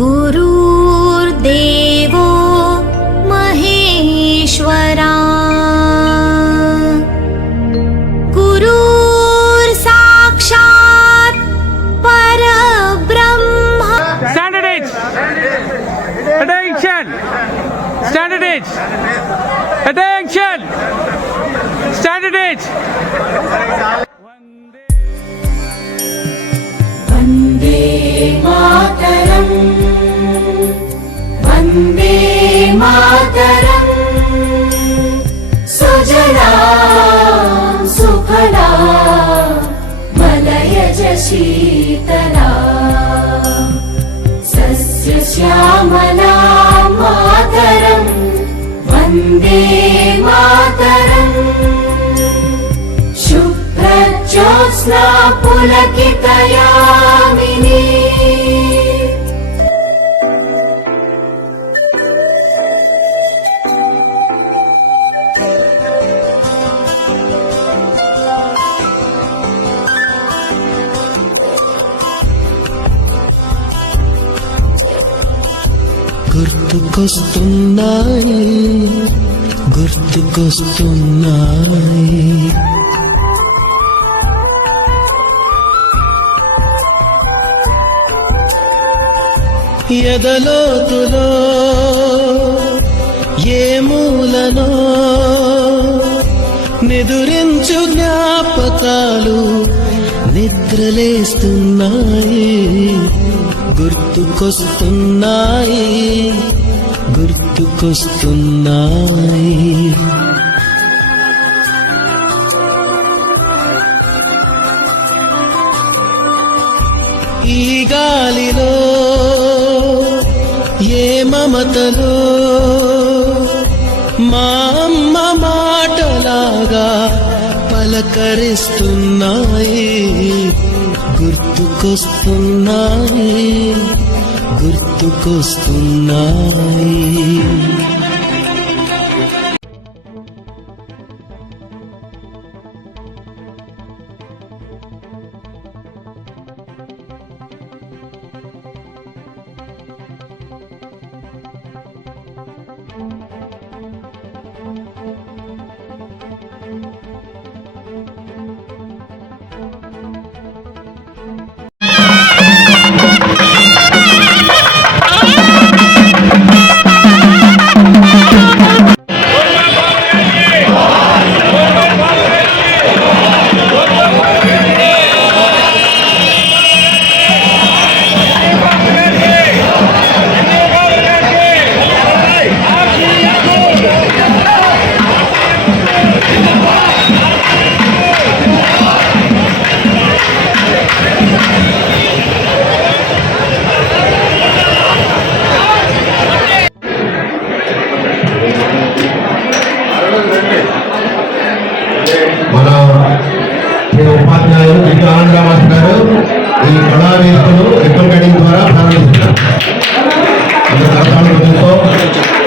गुरुर्देवो महेश्वरा गुरुर्साक्षात् परब्रह्म। Standard age. Attention. Standard age. Attention. Standard age. Vande Mataram Vande Mataram सुजला सुफला मलयज शीतला सस्यश्यामला मातरम् वन्दे मातरम् शुभ्रज्योत्स्ना पुलकितयामिनी గుర్తుకొస్తున్నాయి గుర్తుకొస్తున్నాయి ఎదలోతులో ఏ మూలనో నిదురించు జ్ఞాపకాలు నిద్రలేస్తున్నాయి గుర్తుకొస్తున్నాయి గుర్తుకొస్తున్నాయి ఈ గాలిలో ఏ మమతలో మా అమ్మ మాటలాగా పలకరిస్తున్నాయి గుర్తుకొస్తున్నాయి గుర్తుకొస్తున్నాయి ఉపాధ్యాయులు విజయానంద మాస్టర్ గారు ఈ కళావేదికను రిబ్బన్ కటింగ్ ద్వారా ప్రారంభిస్తున్నారు.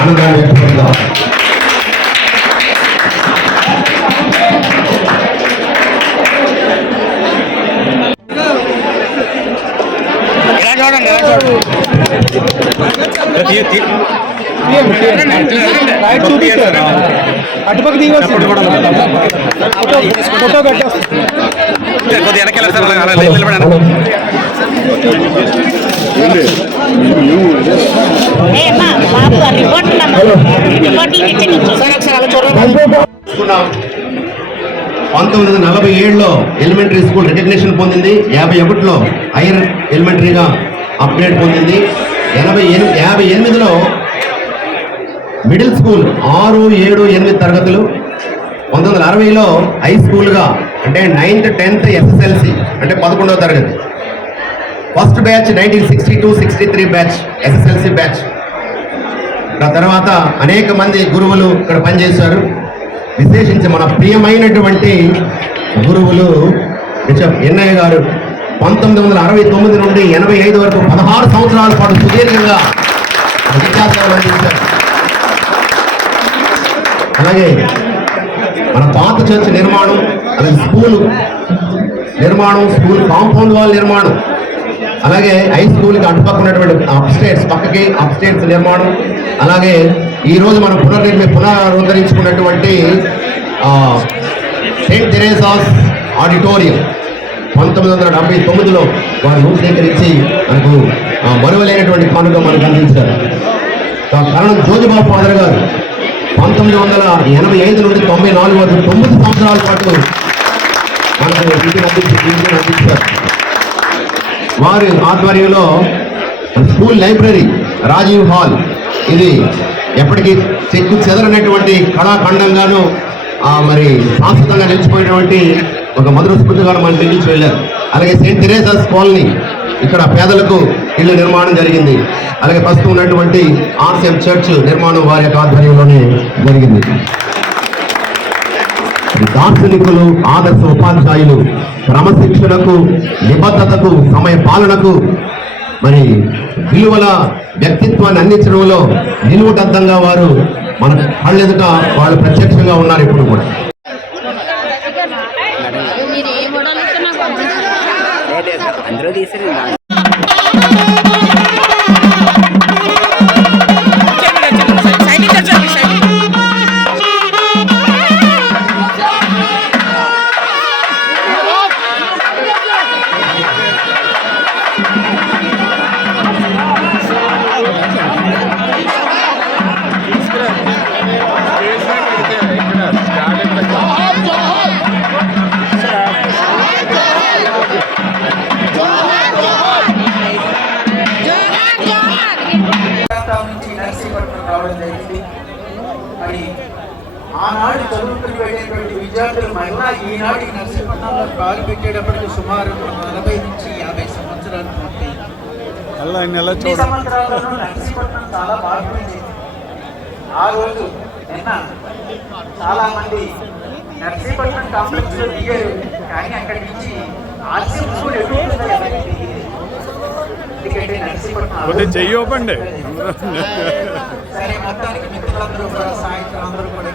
ఆనందాన్ని వ్యక్తపరుద్దాం. అటుపక్క దిగవచ్చు ఫోటో కట్టేస్తా కొద్దిగా వెనకెళ్ళ సార్ అలా నిలబడాను. పంతొమ్మిది 1947లో ఎలిమెంటరీ స్కూల్ రికగ్నిషన్ పొందింది. 51లో హైయర్ ఎలిమెంటరీగా అప్గ్రేడ్ పొందింది. 58లో మిడిల్ స్కూల్ 6, 7, 8 తరగతులు. 1960లో హై స్కూల్గా అంటే 9th, 10th SSLC అంటే 11వ తరగతి. First batch 1962-63 batch SSLC batch. ఆ తర్వాత అనేక మంది గురువులు ఇక్కడ పనిచేశారు. విశేషించి మన ప్రియమైనటువంటి గురువులు బిషప్ ఎన్ఐ గారు 1969 నుండి 85 వరకు 16 సంవత్సరాల పాటు సుదీర్ఘంగా విద్యాసేవలు అందించారు. అలాగే మన పాత చర్చ్ నిర్మాణం, అలాగే స్కూల్ నిర్మాణం, స్కూల్ కాంపౌండ్ వాల్ నిర్మాణం, అలాగే హై స్కూల్కి అటుపక్క ఉన్నటువంటి అప్స్టేట్స్ నిర్మాణం, అలాగే ఈ రోజు మనం పునరుద్ధరించుకున్నటువంటి సెయింట్ థెరేసాస్ ఆడిటోరియం 1979లో వారు రూపీకరించి మనకు మరువలేనటువంటి కానుక మనకు అందించారు. కారణం జోజిబాబు ఫాదర్ గారు 1985 నుండి 94 వరకు 9 సంవత్సరాల పాటు మనకు ఇంటిని అందించారు. వారి ఆధ్వర్యంలో స్కూల్ లైబ్రరీ రాజీవ్ హాల్, ఇది ఎప్పటికీ చెక్కు చెదరనటువంటి కళాఖండంగాను మరి శాశ్వతంగా నిలిచిపోయినటువంటి ఒక మధుర స్మృతిగా మన ఢిల్లీకి వెళ్ళారు. అలాగే సెయింట్ థెరేసాస్ కాలనీ, ఇక్కడ పేదలకు ఇళ్ల నిర్మాణం జరిగింది. అలాగే ప్రస్తుతం ఉన్నటువంటి ఆర్సిఎం చర్చ్ నిర్మాణం వారి యొక్క ఆధ్వర్యంలోనే జరిగింది. దార్శనికులు, ఆదర్శ ఉపాధ్యాయులు క్రమశిక్షణకు, నిబద్ధతకు, సమయ పాలనకు, మరి విలువల వ్యక్తిత్వాన్ని అందించడంలో నిలువుటద్దంగా వారు మన కళ్ళెదుట వాళ్ళు ప్రత్యక్షంగా ఉన్నారు ఇప్పుడు కూడా. అందరూ తీసారు. ఆనాడు చదువుకుని వెళ్ళేటువంటి విద్యార్థులు మళ్ళా ఈనాటి నర్సీపట్నంలో కాలు పెట్టేటప్పటికి సుమారు 40 నుంచి 50 సంవత్సరాలు పూర్తి. ఈ సంవత్సరాలలో నర్సీపట్నం చాలా బాగుంది. ఆ రోజు నిన్న చాలా మంది నర్సీపట్నం కాంప్లెక్స్ లో దిగారు, కానీ అక్కడి నుంచి ఆర్సిఎం స్కూల్ ఎందుకంటే నర్సీపట్నం చెయ్యొప్పండి. సరే, మొత్తానికి మిత్రులందరూ కూడా సాయంత్రం అందరూ కూడా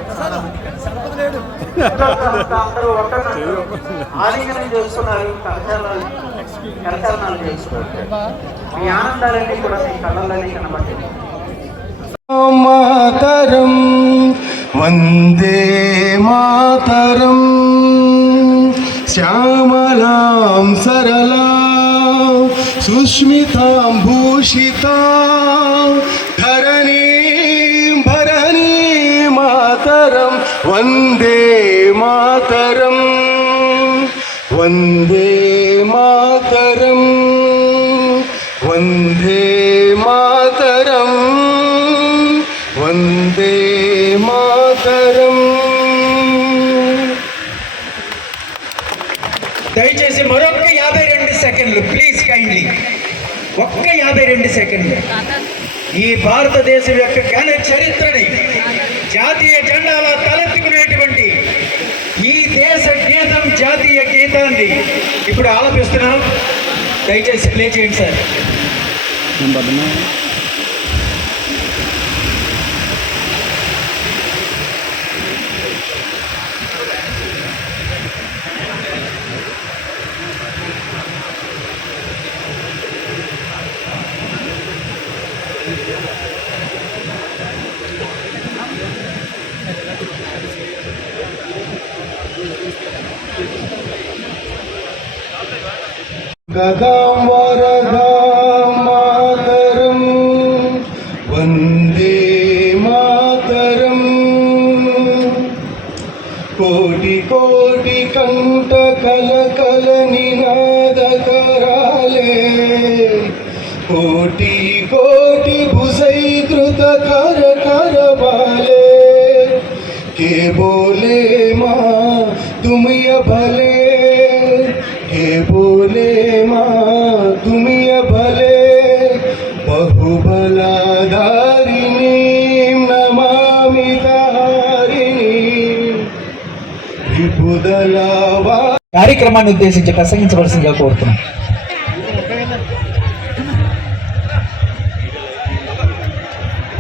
అందరూ ఆలింగనం చేస్తున్నారు, కరచాలనాలు చేస్తున్నారు. మీ ఆనందాలన్నీ కూడా మీ కళ్ళలోనే కనబడుతుంది. మాతరం వందే మాతరం శ్యామలాం సరళా సుష్మితాం భూషితా ధరణీం భరణీ మాతరం వందే మాతరం వందే మాతరం వందే మాతరం వందే మాతరం. దయచేసి మరొక్క 52 సెకండ్లు ప్లీజ్, కైండ్లీ ఒక్క 52 సెకండ్లు. ఈ భారతదేశం యొక్క ఘన చరిత్రని జాతీయ జెండాలా తలెత్తుకునేటువంటి ఈ దేశ గీతం, జాతీయ గీతాన్ని ఇప్పుడు ఆలపిస్తున్నాం. దయచేసి ప్లే చేయండి సార్. గదాం వరదాం మాతరం వందే మాతరం. కోటి కోటి కంఠ కల కల నినాదకరాలే కోటి కోటి భుజైకృత కర కరవాలే के बोले माँ तुम ये भले के बोले माँ तुम ये भले बहुबलाधारिणी नमामि तारिणी विपुदलावा. కార్యక్రమాన్ని ఉద్దేశించి ప్రసంగించవలసిందిగా కోరుతున్నాం.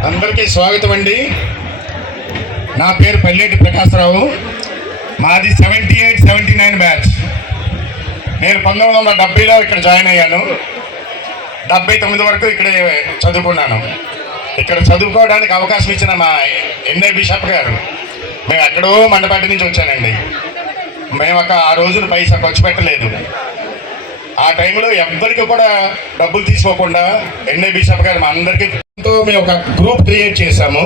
అందరికీ స్వాగతం అండి. నా పేరు పల్లెటి ప్రకాశరావు. మాది 78-79 బ్యాచ్. నేను 1970లో ఇక్కడ జాయిన్ అయ్యాను. 79 వరకు ఇక్కడే చదువుకున్నాను. ఇక్కడ చదువుకోవడానికి అవకాశం ఇచ్చిన మా ఎన్ఐ బిషప్ గారు, మేము ఎక్కడో మండపేట నుంచి వచ్చానండి. మేము ఆ రోజున పైసా ఖర్చు పెట్టలేదు. ఆ టైంలో ఎవ్వరికి కూడా డబ్బులు తీసుకోకుండా ఎన్ఐ బిషప్ గారు మా అందరికీ మేము ఒక గ్రూప్ క్రియేట్ చేశాము.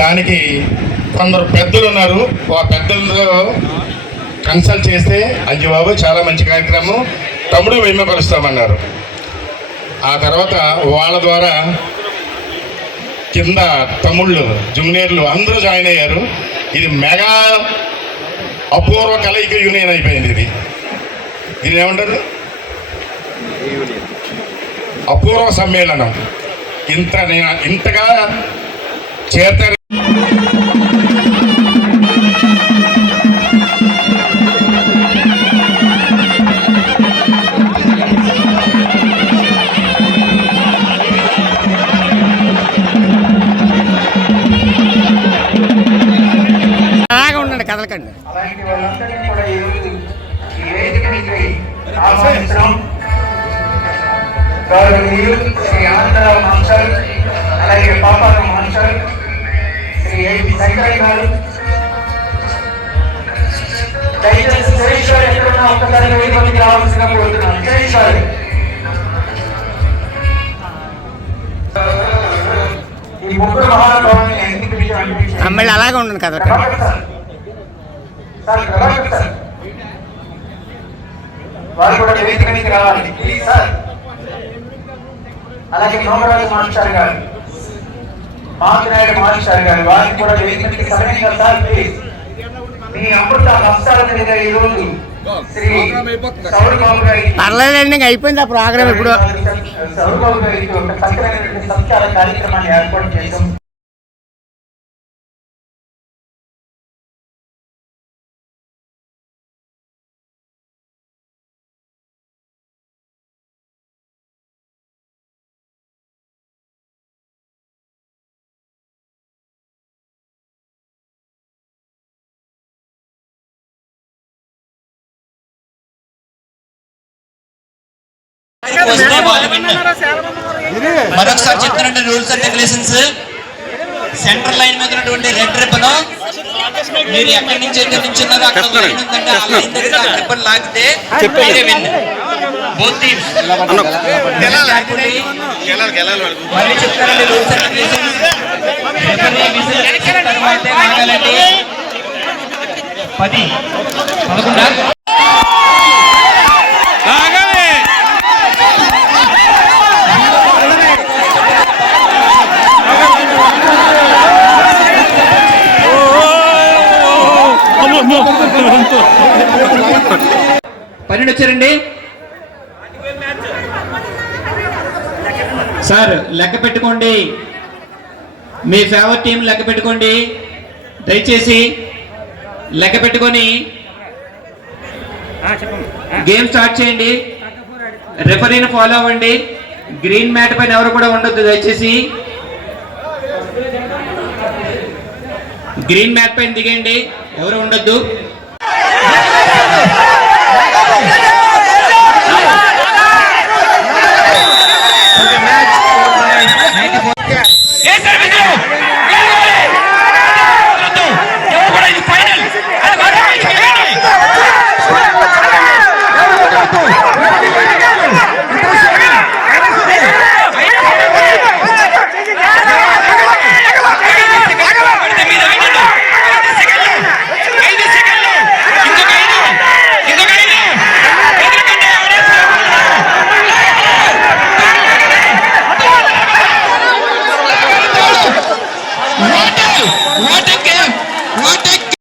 దానికి కొందరు పెద్దలు ఉన్నారు. ఆ పెద్దలతో కన్సల్ట్ చేస్తే అయ్యో బాబు చాలా మంచి కార్యక్రమం, తమ్ముడు మేము కలుస్తామన్నారు. ఆ తర్వాత వాళ్ళ ద్వారా కింద తమ్ముళ్ళు జూనియర్లు అందరూ జాయిన్ అయ్యారు. ఇది మెగా అపూర్వ కలయిక యూనియన్ అయిపోయింది. దీని ఏమంటారు? అపూర్వ సమ్మేళనం. ఇంతగా చేస్తారు. అలాగే ఉండండి, కదలకండి. అలాంటి వాళ్ళందరినీ కూడా ఈరోజు ఈ వేదిక మీద ఆహ్వానించడం గౌరవనీయులు శ్రీ ఆనందరావు మాస్టర్, అలాగే పాపారావు మాస్టర్, శ్రీ ఏపీ శంకరయ్య గారు. దయచేసి సురేష్ గారు ఎక్కడున్నా ఒక్కసారి వేదికకి రావాల్సిందిగా కోరుతున్నాను. సురేష్ గారు ఈ ముగ్గురు మహానుభావుని ఎందుకు విషయం అనిపించింది? అమ్మాయిలు అలాగే ఉండండి, కదలకండి. వారు కూడా వేదిక మీదకి రావాలి ప్లీజ్ సార్. అలాగే నోమరాజు మాస్టర్ గారు, మాధునాయుడు మాస్టర్ గారు, వారిని కూడా వేదిక మీదకి సమయంగా సార్ ప్లీజ్. మీ అమృత హస్తాల మీదుగా ఈ రోజు శ్రీ సౌరబాబు గారి పర్లేదండి, ఇంకా అయిపోయింది ఆ ప్రోగ్రామ్. ఇప్పుడు సౌరబాబు గారికి ఒక చక్కనైనటువంటి సంస్కార కార్యక్రమాన్ని ఏర్పాటు చేశాం. మరొకసారి చెప్తున్నట్టు rules and regulations. Central line మీద ఉన్నటువంటి రెడ్ రిబ్బన్ మీరు ఎక్కడి నుంచి అయితే నుంచున్నారో అక్కడ లైన్ ఉందంటే ఆ లైన్ దగ్గర ఆ రిబ్బన్ లాగితే మీరే విన్. బోత్ టీమ్స్ మళ్ళీ చెప్తారండి రూల్స్ అండ్ రెగ్యులేషన్స్. తర్వాత లాగాలండి. 10 11 12 వచ్చారండి సార్. లెక్క పెట్టుకోండి, మీ ఫేవరెట్ టీం లెక్క పెట్టుకోండి. దయచేసి లెక్క పెట్టుకొని గేమ్ స్టార్ట్ చేయండి. రెఫరీని ఫాలో అవ్వండి. గ్రీన్ మ్యాట్ పైన ఎవరు కూడా ఉండొద్దు దయచేసి. గ్రీన్ మ్యాట్ పైన దిగండి, ఎవరు ఉండొద్దు.